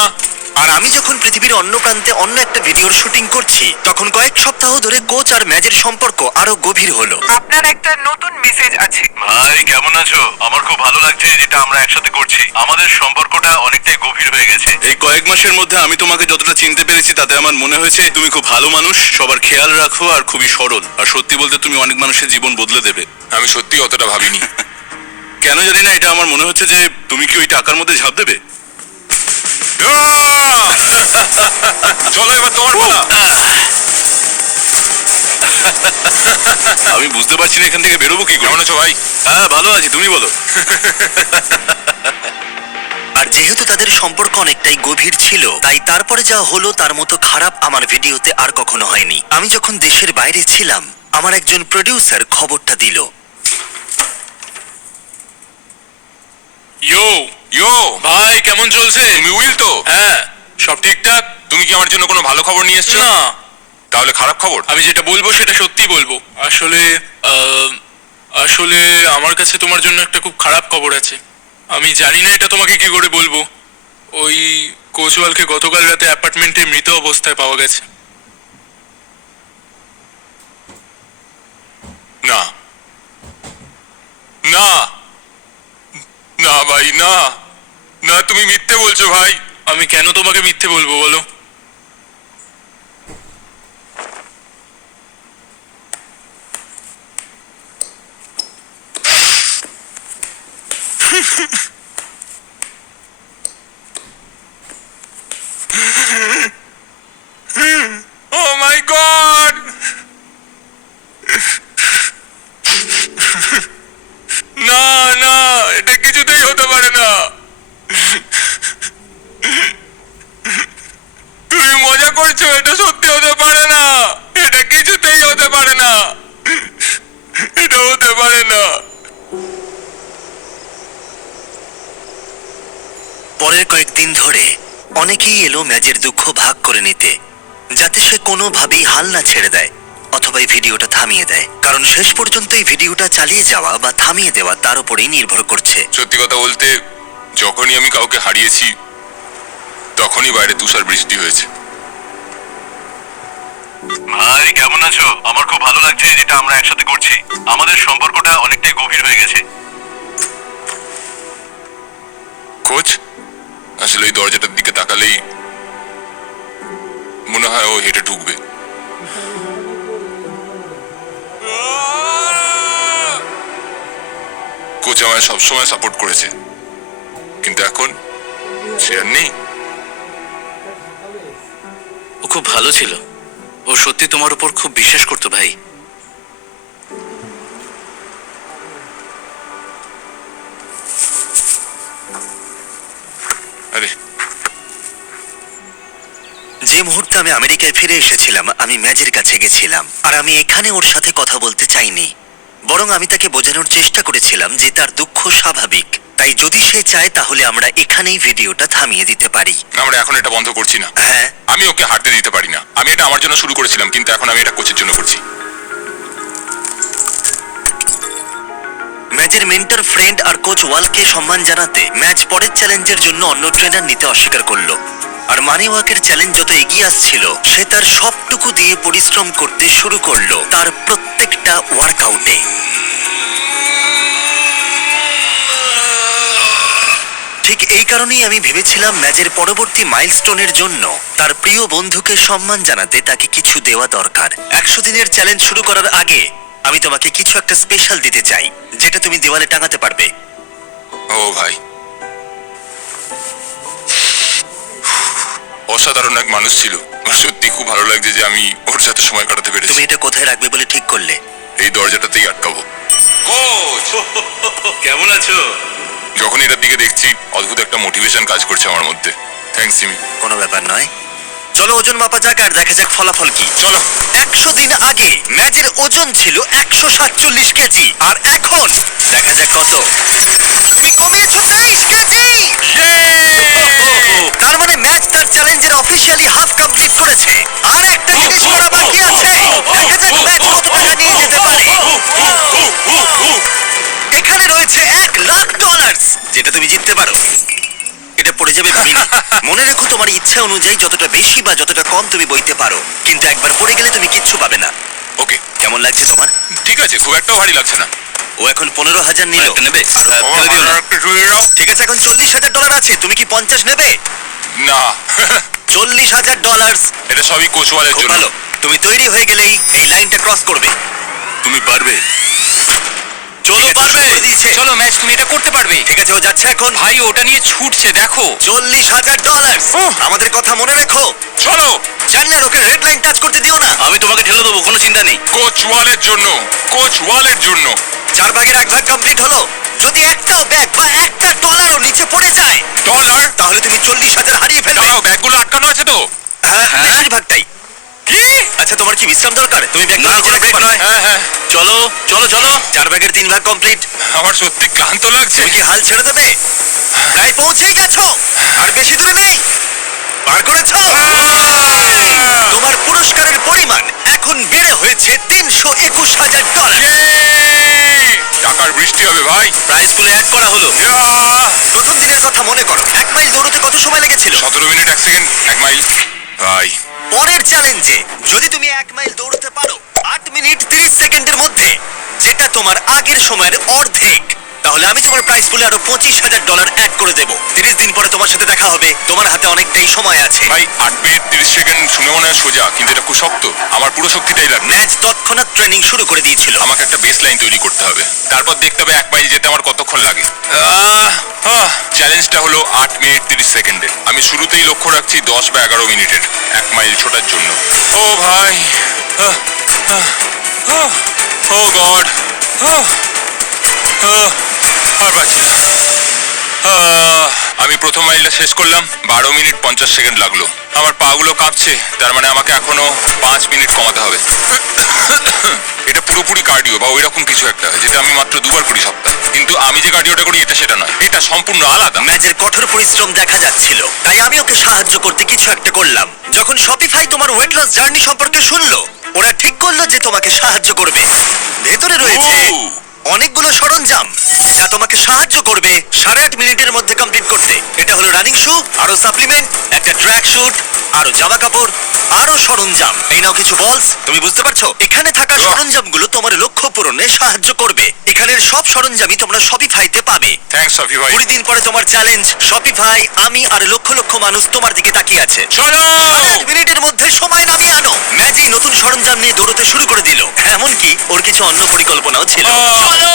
আর আমি যখন পৃথিবীর অন্য প্রান্তে অন্য একটা ভিডিওর শুটিং করছি, তখন কয়েক সপ্তাহ ধরে কোচ আর ম্যাচের সম্পর্ক আরো গভীর হলো। আপনার একটা নতুন মেসেজ আছে। ভাই কেমন আছো? আমার খুব ভালো লাগছে যেটা আমরা একসাথে করছি। আমাদের সম্পর্কটা অনেকটাই গভীর হয়ে গেছে। এই কয়েক মাসের মধ্যে আমি তোমাকে যতটা চিনতে পেরেছি তাতে আমার মনে হয়েছে তুমি খুব ভালো মানুষ, সবার খেয়াল রাখো আর খুবই সরল। আর সত্যি বলতে তুমি অনেক মানুষের জীবন বদলে দেবে। আমি সত্যি অতটা ভাবিনি। কেন জানি না, এটা আমার মনে হচ্ছে যে তুমি কি ওই টাকার মধ্যে ঝাঁপ দেবে। চলো এবার তোমার পালা। আমি বুঝতে পারছি না এখান থেকে বেরোবো কি করে। কেমন আছো ভাই? হ্যাঁ ভালো আছি, তুমি বলো। আর যেহেতু তাদের সম্পর্ক অনেকটাই গভীর ছিল, তাই তারপরে যা হলো তার মতো খারাপ আমার ভিডিওতে আর কখনো হয়নি। আমি যখন দেশের বাইরে ছিলাম, আমার একজন প্রডিউসার খবরটা দিল। ইয়ো ইয়ো ভাই, কেমন চলছে? তুমি উইল তো? হ্যাঁ, সব ঠিকঠাক। তুমি কি আমার জন্য কোনো ভালো খবর নিয়ে এসছো? না, তাহলে খারাপ খবর। আমি যেটা বলবো সেটা সত্যি বলবো। আসলে আমার কাছে তোমার জন্য একটা খুব খারাপ খবর আছে। আমি জানি না এটা তোমাকে কি করে বলবো। ওই কোচওয়ালকে গতকাল রাতে অ্যাপার্টমেন্টে মৃত অবস্থায় পাওয়া গেছে। না না না ভাই, না না, তুমি মিথ্যে বলছো ভাই। আমি কেন তোমাকে মিথ্যে বলবো বলো? ও মাই গড! না না, এটা কিছুতেই হতে পারে না। করছো? এটা সত্যি হতে পারে না, এটা কিছুতেই হতে পারে না, এটা হতে পারে না। পরের কয়েকদিন ধরে অনেকেই এলো ম্যাজের দুঃখ ভাগ করে নিতে, যাতে সে কোনোভাবেই হাল না ছেড়ে দেয় অথবা এই ভিডিওটা থামিয়ে দেয়। কারণ শেষ পর্যন্ত এই ভিডিওটা চালিয়ে যাওয়া বা থামিয়ে দেওয়া তার উপরেই নির্ভর করছে। সত্যি কথা বলতে, যখনই আমি কাউকে হারিয়েছি তখনই বাইরে তুষার বৃষ্টি হয়েছে। ভাই কেমন আছো? আমার খুব ভালো লাগছে যেটা আমরা একসাথে করছি। আমাদের সম্পর্কটা অনেকটাই গভীর হয়ে গেছে। কোচ, আসলে ওই দরজাটার দিকে তাকালেই মনে হয় ও হেঁটে ঢুকবে। কোচ আমায় সবসময় সাপোর্ট করেছে, কিন্তু এখন সে আর নেই। ও খুব ভালো ছিল, ও সত্যি তোমার উপর খুব বিশ্বাস করতো ভাই। আরে যে মুহূর্তে আমি আমেরিকায় ফিরে এসেছিলাম, আমি ম্যাজের কাছে গেছিলাম, আর আমি এখানে ওর সাথে কথা বলতে চাইনি। বরং আমি তাকে বোঝানোর চেষ্টা করেছিলাম যে তার দুঃখ স্বাভাবিক, তাই যদি সে চায় তাহলে আমরা এখানেই ভিডিওটা থামিয়ে দিতে পারি। আমরা এখন এটা বন্ধ করছি না। হ্যাঁ, আমি ওকে হাঁটতে দিতে পারি না। আমি এটা আমার জন্য শুরু করেছিলাম, কিন্তু এখন আমি এটা কোচের জন্য করছি। ম্যাচের মেন্টর, ফ্রেন্ড আর কোচ ওয়ালকে সম্মান জানাতে ম্যাচ পরের চ্যালেঞ্জের জন্য অন্য ট্রেনার নিতে অস্বীকার করলো। আর মানি ওয়াকের চ্যালেঞ্জ যত এগিয়ে আসছিল, সে তার সবটুকু দিয়ে পরিশ্রম করতে শুরু করলো তার প্রত্যেকটা ওয়ার্কআউটে। ঠিক এই কারণেই আমি ভেবেছিলাম ম্যাচের পরবর্তী মাইলস্টোনের জন্য তার প্রিয় বন্ধুকে সম্মান জানাতে তাকে কিছু দেওয়া দরকার। 100 দিনের চ্যালেঞ্জ শুরু করার আগে আমি তোমাকে কিছু একটা স্পেশাল দিতে চাই, যেটা তুমি দেওয়ালে টাঙাতে পারবে। ও ভাই, অসাধারণ এক মানুষ ছিল। আমার সত্যি খুব ভালো লাগছে যে আমি ওর সাথে সময় কাটাতে পেরেছি। তুমি এটা কোথায় রাখবে বলে ঠিক করলে? এই দরজাটাতেই আটকাবো। কোচ, কেমন আছো? যখন এটার দিকে দেখছি অদ্ভুত একটা মোটিভেশন কাজ করছে আমার মধ্যে। Thanks Jimmy. কোনো ব্যাপার নয়, চলো ওজন মাপা যাক আর দেখা যাক ফলাফল কি। চলো। 100 দিন আগে ম্যাচের ওজন ছিল 147 কেজি, আর এখন দেখা যাক কত। তুমি কমিয়েছো 23 কেজি। তার মানে ম্যাচ তার চ্যালেঞ্জের অফিসিয়ালি হাফ কমপ্লিট করেছে। আর একটা জিনিস করা বাকি আছে, দেখা যাক ম্যাচ কত টাকা নিয়ে যেতে পারে। এখানে রয়েছে $1,00,000, যেটা তুমি জিততে পারো। এটা পড়ে যাবে ভাবিনি। মনে রেখো, তোমার ইচ্ছা অনুযায়ী যতটা বেশি বা যতটা কম তুমি বইতে পারো, কিন্তু একবার পড়ে গেলে তুমি কিচ্ছু পাবে না। ওকে, কেমন লাগছে তোমার? ঠিক আছে, খুব একটাও ভারী লাগছে না। ও এখন 15,000 নিল। একটা নেবে? ফেলে দিও না। ঠিক আছে, এখন $40,000 আছে। তুমি কি 50 নেবে? না, $40,000। এটা সবই কোচওয়ালের খুব জন্য। ভালো, তুমি তৈরি হয়ে গেলেই এই লাইনটা ক্রস করবে। তুমি পারবে। চলো, পারবে। চলো ম্যাচ, তুমি এটা করতে পারবে। ঠিক আছে, ও যাচ্ছে এখন। ভাই ওটা নিয়ে ছুটছে, দেখো। $40,000। আমাদের কথা মনে রেখো। চলো। জানলার ওকে রেড লাইন টাচ করতে দিও না। আমি তোমাকে ঠেলে দেবো, কোনো চিন্তা নেই। কোচওয়ালের জন্য, কোচওয়ালের জন্য। 4 ভাগের 1 ভাগ কমপ্লিট হলো। যদি একটাও ব্যাগ বা একটা ডলারও নিচে পড়ে যায়, ডলার? তাহলে তুমি 40,000 হারিয়ে ফেলবে। দাঁড়াও, ব্যাগগুলো আটকানো আছে তো? হ্যাঁ, বেশিরভাগটাই। কি? আচ্ছা, তোমার কি বিশ্রাম দরকার? তুমি ব্যাগ না, নিচে কোনো রাখতে break পারো। নয়। হ্যাঁ হ্যাঁ, চলো চলো চলো। 4 ভাগের 3 ভাগ কমপ্লিট। আমার সত্যি ক্লান্ত লাগছে। তুমি কি হাল ছেড়ে দেবে? প্রায় পৌঁছেই গেছো, আর বেশি দূরে নেই। পার করেছো। তোমার পুরস্কারের পরিমাণ এখন বেড়ে হয়েছে $321,000। Yay! টাকার বৃষ্টি হবে ভাই। প্রাইস পুলে অ্যাড করা হলো। প্রথম দিনের কথা মনে করো, 1 মাইল দৌড়তে কত সময় লেগেছিল? 17 মিনিট 1 সেকেন্ড, 1 মাইল। ভাই, পরের চ্যালেঞ্জে যদি তুমি 1 মাইল দৌড়তে পারো 8 মিনিট 30 সেকেন্ডের মধ্যে, যেটা তোমার আগের সময়ের অর্ধেক, তাহলে আমি তোমার প্রাইস পুলে আরো $25,000 অ্যাড করে দেবো। 30 দিন পরে তোমার সাথে দেখা হবে, তোমার হাতে অনেকটাই সময় আছে। ভাই 8 মিনিট 30 সেকেন্ড শুনে মনে হয় সোজা, কিন্তু এটা খুব শক্ত। আমার পুরো শক্তিটাই লাগবে। ম্যাচ তৎক্ষণাৎ ট্রেনিং শুরু করে দিয়েছিল। আমাকে একটা বেস লাইন তৈরি করতে হবে, তারপর দেখতে হবে 1 মাইল যেতে আমার কতক্ষণ লাগে। চ্যালেঞ্জটা হলো 8 মিনিট 30 সেকেন্ডে। আমি শুরুতেই লক্ষ্য রাখছি 10 বা 11 মিনিটের 1 মাইল ছোটার জন্য। ও ভাই, ও গড, আর পারছি না। আমি প্রথম মাইলটা শেষ করলাম 12 মিনিট 50 সেকেন্ড লাগলো। আমার পা গুলো কাঁপছে, তার মানে আমাকে এখনো 5 মিনিট কমাতে হবে। এটা পুরোপুরি কার্ডিও বা ওইরকম কিছু একটা, যেটা আমি মাত্র 2বার করি সপ্তাহে। কিন্তু আমি যে কার্ডিওটা করি এটা সেটা নয়, এটা সম্পূর্ণ আলাদা। ম্যাজের কঠোর পরিশ্রম দেখা যাচ্ছিল, তাই আমি ওকে সাহায্য করতে কিছু একটা করলাম। যখন শপিফাই তোমার ওয়েট লস জার্নি সম্পর্কে শুনলো, ওরা ঠিক করলো যে তোমাকে সাহায্য করবে। ভেতরে রয়েছে ও! অনেকগুলো সরঞ্জাম যা তোমাকে সাহায্য করবে 8.5 মিনিটের মধ্যে কমপ্লিট করতে। এটা হলো রানিং শু, আরো সাপ্লিমেন্ট, একটা ট্র্যাক শুট, আরো জামা কাপড়, আরো সরঞ্জাম। এই নাও কিছু বলস, তুমি বুঝতে পারছো? এখানে থাকা বাহ! সরঞ্জামগুলো তোমার লক্ষ্য পূরণে সাহায্য করবে। এখানের সব সরঞ্জামই তোমরা শপিফাইতে পাবে। থ্যাঙ্কস সফি ভাই। 20 দিন পরে তোমার চ্যালেঞ্জ শপিফাই, আমি আর লক্ষ লক্ষ মানুষ তোমার দিকে তাকিয়ে আছে। চলো! 8 মিনিটের মধ্যে সময় নামিয়ে আনো। ম্যাজি নতুন সরঞ্জাম নিয়ে দৌড়তে শুরু করে দিল, এমনকি ওর কিছু অন্য পরিকল্পনাও ছিল। চলো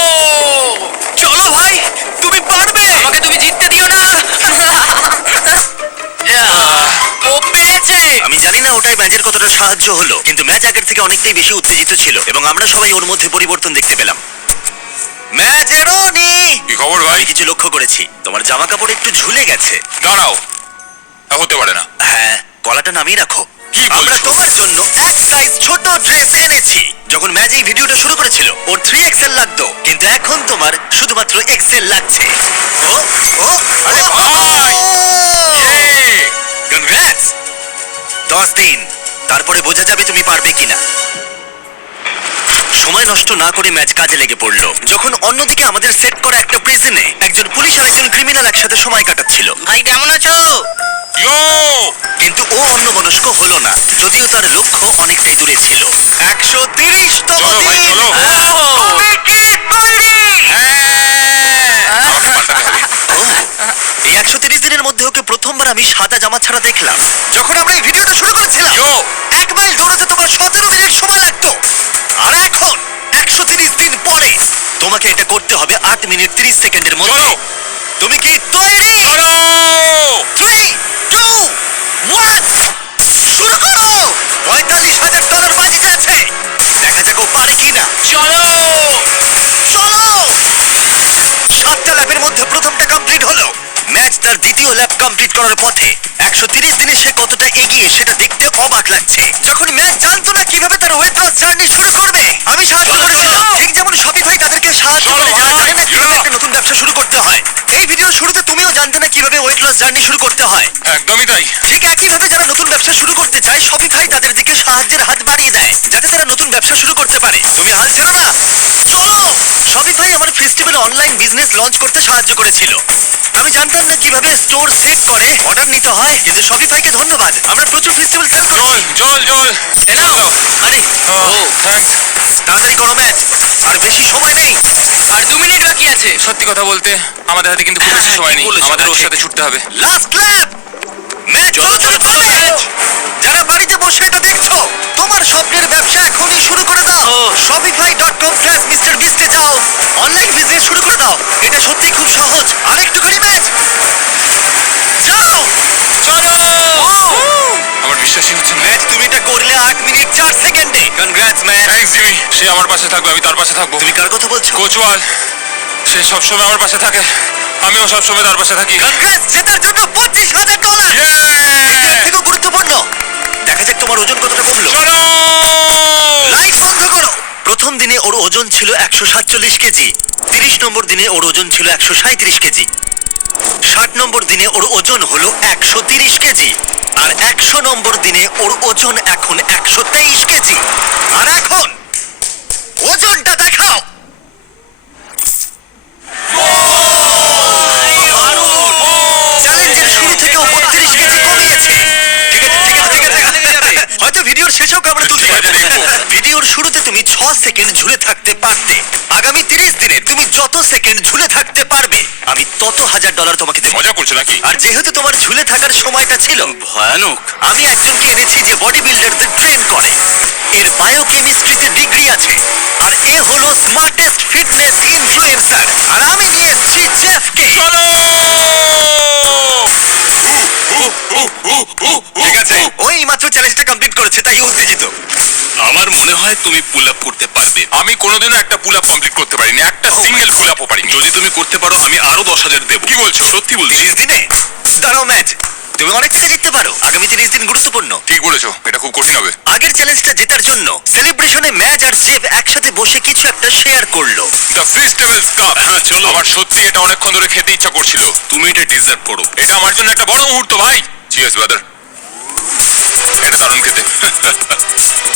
চলো ভাই, তুমি পারবে। আমাকে তুমি জিততে দিও না। ও পেরেছে। আমি জানি না ওটাই ম্যাজের কতটা সাহায্য হলো, কিন্তু ম্যাজ আগের থেকে অনেকটাই বেশি উত্তেজিত ছিল এবং আমরা সবাই ওর মধ্যে পরিবর্তন দেখতে পেলাম। ম্যাজেরোনি, কি খবর ভাই? আমি কিছু লক্ষ্য করেছি, তোমার জামা কাপড় একটু ঝুলে গেছে। দাঁড়াও, তা হতে পারে না। হ্যাঁ, গলাটা নামিয়ে রাখো। কি বলছো? আমরা তোমার জন্য এক সাইজ ছোট ড্রেস এনেছি। যখন ম্যাজ এই ভিডিওটা শুরু করেছিল ওর 3XL লাগতো, কিন্তু এখন তোমার শুধুমাত্র XL লাগছে। ও ও আরে ভাই! Yay! কনগ্রাটস! 10 দিন, তারপরে বোঝা যাবে তুমি পারবে কিনা। সময় নষ্ট না করে ম্যাচ কাজে লেগে পড়লো। যখন অন্যদিকে আমাদের সেট করা একটা প্রিজনে একজন পুলিশ আর একজন ক্রিমিনাল একসাথে সময় কাটাচ্ছিল। ভাই কেমন আছো? ইয়ো! কিন্তু ও অন্যমনস্ক হলো না, যদিও তার লক্ষ্য অনেকটাই দূরে ছিল। 130তম চলো ভাই, দিন। চলো। তুমি কি তৈরি? হ্যাঁ! আমাকে পাল্টাতে হবে। ও, এই 130 দিনের মধ্যে ওকে প্রথমবার আমি সাদা জামা ছাড়া দেখলাম। যখন আমরা এই ভিডিওটা শুরু করেছিলাম, ইয়ো! 1 মাইল দৌড়াতে তোমার 17 মিনিট সময় লাগতো, আর এখন 130 দিন পরে তোমাকে এটা করতে হবে 8 মিনিট 30 সেকেন্ডের মধ্যে। চলো! তুমি কি তৈরি? চলো! 3, 2, 1, শুরু করো। $45,000 বাজিতে আছে, দেখা যাক ও পারে কিনা। চলো চলো। 7টা ল্যাপের মধ্যে প্রথমটা কমপ্লিট হলো। ম্যাচ তার দ্বিতীয় ল্যাপ কমপ্লিট করার পথে। 130 দিনে সে কতটা এগিয়ে সেটা দেখতে অবাক লাগছে। যখন ম্যাচ জানতো না কিভাবে তার ওয়েট লস জার্নি শুরু করবে, আমি সাহায্য করেছিলাম। ঠিক যেমন শপিফাই তাদেরকে সাহায্য করে যারা জানে না কিভাবে একটা নতুন ব্যবসা শুরু করতে হয়। এই ভিডিওর শুরুতে তুমিও জানতে না কিভাবে ওয়েট লস জার্নি শুরু করতে হয়। একদমই তাই। ঠিক একইভাবে যারা নতুন ব্যবসা শুরু করতে চায়, শপিফাই তাদের দিকে সাহায্যের হাত বাড়িয়ে দেয় যাতে তারা নতুন ব্যবসা শুরু করতে পারে। তুমি হাল ছেড়ো না, চলো। শপিফাই আমার ফেস্টিভ্যাল অনলাইন বিজনেস লঞ্চ করতে সাহায্য করেছিল। আমি জানতাম না কিভাবে স্টোর সেট করে অর্ডার নিতে হয়, কিন্তু শপিফাইকে ধন্যবাদ, আমরা প্রচুর ফেস্টিভ্যাল সেল জল করছি। জল জল এনাও। আরে ও থ্যাঙ্কস। তাড়াতাড়ি করো ম্যাচ, আর বেশি সময় নেই। আর 2 মিনিট বাকি আছে। সত্যি কথা বলতে আমাদের হাতে কিন্তু খুব বেশি হ্যাঁ, সময় ঠিক নেই, বলেছো, আমাদের ওর ঠিক। সাথে ছুটতে হবে। লাস্ট ল্যাপ। ম্যাচ চলো, চলো চলো, চলো, ম্যাচ। যারা বাড়িতে বসে এটা দেখছো, তোমার স্বপ্নের ব্যবসা এখনই শুরু করে দাও। shopify.com/mrbeast এ যাও, অনলাইন বিজনেস শুরু করে দাও। এটা সত্যি খুব সহজ। আর একটুখানি ম্যাচ, যাও। চলো! আমার বিশ্বাসই হচ্ছে না। ম্যাচ তুমি এটা করলে 8 মিনিট 4 সেকেন্ডে। Congrats match. Thanks Jimmy. সে আমার পাশে থাকবে, আমি তার পাশে থাকবো। তুমি কার কথা বলছো? কোচওয়াল, সে সবসময় আমার পাশে থাকে, আমিও সবসময় তার পাশে থাকি। কনগ্রাটস, জেতার জন্য $25,000। এর থেকেও গুরুত্বপূর্ণ, দেখা যাক তোমার ওজন কতটা কমলো। চলো! লাইট বন্ধ করো। প্রথম দিনে ওর ওজন ছিল 147 কেজি। 30 নম্বর দিনে ওর ওজন ছিল 137 কেজি। 60 নম্বর দিনে ওর ওজন হলো 130 কেজি। আর 100 নম্বর দিনে ওর ওজন এখন 123 কেজি। আর এখন ওজনটা দেখাও। চ্যালেঞ্জের শুরু থেকে ও 32 কেজি কমিয়েছে। ঠিক আছে, ঠিক আছে, ঠিক আছে। হয়তো ভিডিওর শেষেও আমরা তুলতে ঠিক আছে, পারবো। দেখবো। ভিডিওর শুরুতে তুমি 6 সেকেন্ড ঝুলে থাকতে পারতে। আগামী 30 দিনে তুমি যত সেকেন্ড ঝুলে থাকতে পারবে, আমি তত $1,000 তোমাকে দেবো। মজা করছো নাকি? আর যেহেতু তোমার ঝুলে থাকার সময়টা ছিল ভয়ানক। আমি একজনকে এনেছি যে বডি বিল্ডারদের ট্রেন করে। এর বায়োকেমিস্ট্রিতে ডিগ্রি আছে, আর এ হলো স্মার্টেস্ট ফিটনেস ইনফ্লুয়েন্সার। আর আমি নিয়ে এসেছি জেফকে। চলো! ঠিক আছে, ওই মাত্র চ্যালেঞ্জটা কমপ্লিট করেছে, তাই ও উত্তেজিত। আমার মনে হয় তুমি পুল আপ করতে পারবে। আমি কোনোদিনও একটা পুল আপ কমপ্লিট করতে পারিনি, একটা Oh my সিঙ্গেল God. পুল আপও পারিনি। যদি তুমি করতে পারো আমি আরো 10,000 দেবো। কি বলছো? সত্যি বলছি। 30 দিনে দাঁড়াও ম্যাচ, তুমি অনেক কিছু জিততে পারো। আগামী 30 দিন গুরুত্বপূর্ণ। ঠিক বলেছো, এটা খুব কঠিন হবে। আগের চ্যালেঞ্জটা জেতার জন্য সেলিব্রেশনে ম্যাচ আর জেফ একসাথে বসে কিছু একটা শেয়ার করলো। The festivals cup. হ্যাঁ, চলো। আমার সত্যি এটা অনেকক্ষণ ধরে খেতে ইচ্ছা করছিল। তুমি এটা ডিজার্ভ করো। এটা আমার জন্য একটা বড় মুহূর্ত ভাই। Cheers brother. এটা দারুণ খেতে।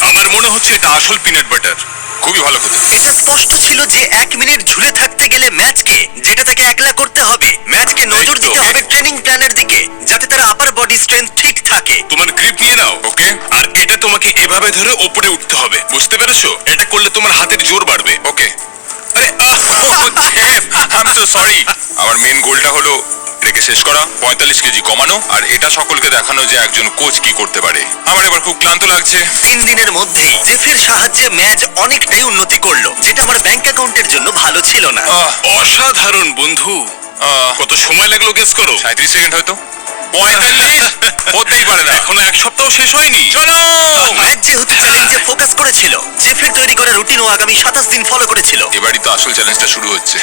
আমার মনে হচ্ছে এটা আসল পিনাট বাটার। খুবই ভালো খেতে। এটা স্পষ্ট ছিল যে 1 মিনিট ঝুলে থাকতে গেলে ম্যাচকে, যেটা তাকে একলা করতে হবে, ম্যাচকে নজর এই তো, দিতে okay. হবে ট্রেনিং প্ল্যানের দিকে, যাতে তার আপার বডি স্ট্রেংথ ঠিক থাকে। তোমার গ্রিপ নিয়ে নাও। ওকে। আর এটা তোমাকে এভাবে ধরে ওপরে উঠতে হবে, বুঝতে পেরেছো? এটা করলে তোমার হাতের জোর বাড়বে। ওকে। আরে আই এম সো সরি। আমার মেন গোলটা হলো এটাকে শেষ করা, 45 কেজি কমানো, আর এটা সকলকে দেখানো যে একজন কোচ কি করতে পারে। আমার এবার খুব ক্লান্ত লাগছে। 3 দিনের মধ্যেই জেফের সাহায্যে ম্যাচ অনেকটাই উন্নতি করলো, যেটা আমার ব্যাংক অ্যাকাউন্টের জন্য ভালো ছিল না। অসাধারণ বন্ধু। কত সময় লাগলো গেস করো? 37 সেকেন্ড হয়তো। 45 হতেই পারে না। এখনো এক সপ্তাহ শেষ হয়নি। চলো। ম্যাচ যেহেতু চ্যালেঞ্জে ফোকাস করেছিল, জেফের তৈরি করা রুটিন ও আগামী 27 দিন ফলো করেছিল। এবারই তো আসল চ্যালেঞ্জটা শুরু হচ্ছে।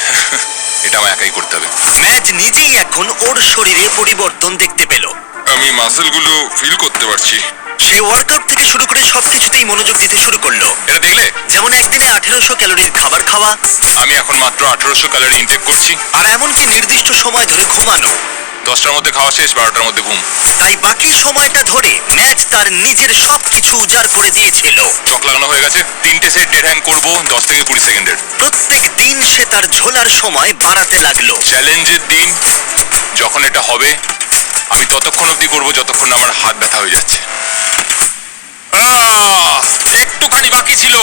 এটা আমায় একাই করতে হবে। ম্যাচ নিজেই এখন ওর শরীরে পরিবর্তন দেখতে পেল। আমি মাসেলগুলো ফিল করতে পারছি। সে ওয়ার্কআউট থেকে শুরু করে সবকিছুতেই মনোযোগ দিতে শুরু করলো। এটা দেখলে? যেমন একদিনে 1800 ক্যালোরির খাবার খাওয়া, আমি এখন মাত্র 1800 ক্যালোরি ইনটেক করছি। আর এমনকি নির্দিষ্ট সময় ধরে ঘুমানো। 10টার মধ্যে খাওয়া শেষ, 12টার মধ্যে ঘুম। তাই বাকি সময়টা ধরে ম্যাচ তার নিজের সবকিছু উজাড় করে দিয়েছিল। চক লাগানো হয়ে গেছে। 3টে সেট ডেড হ্যাং করবো 10 থেকে 20 সেকেন্ডের। প্রত্যেক দিন সে তার ঝোলার সময় বাড়াতে লাগলো। চ্যালেঞ্জের দিন যখন এটা হবে, আমি ততক্ষণ অবধি করবো যতক্ষণ না আমার হাত ব্যথা হয়ে যাচ্ছে। একটুখানি বাকি ছিল।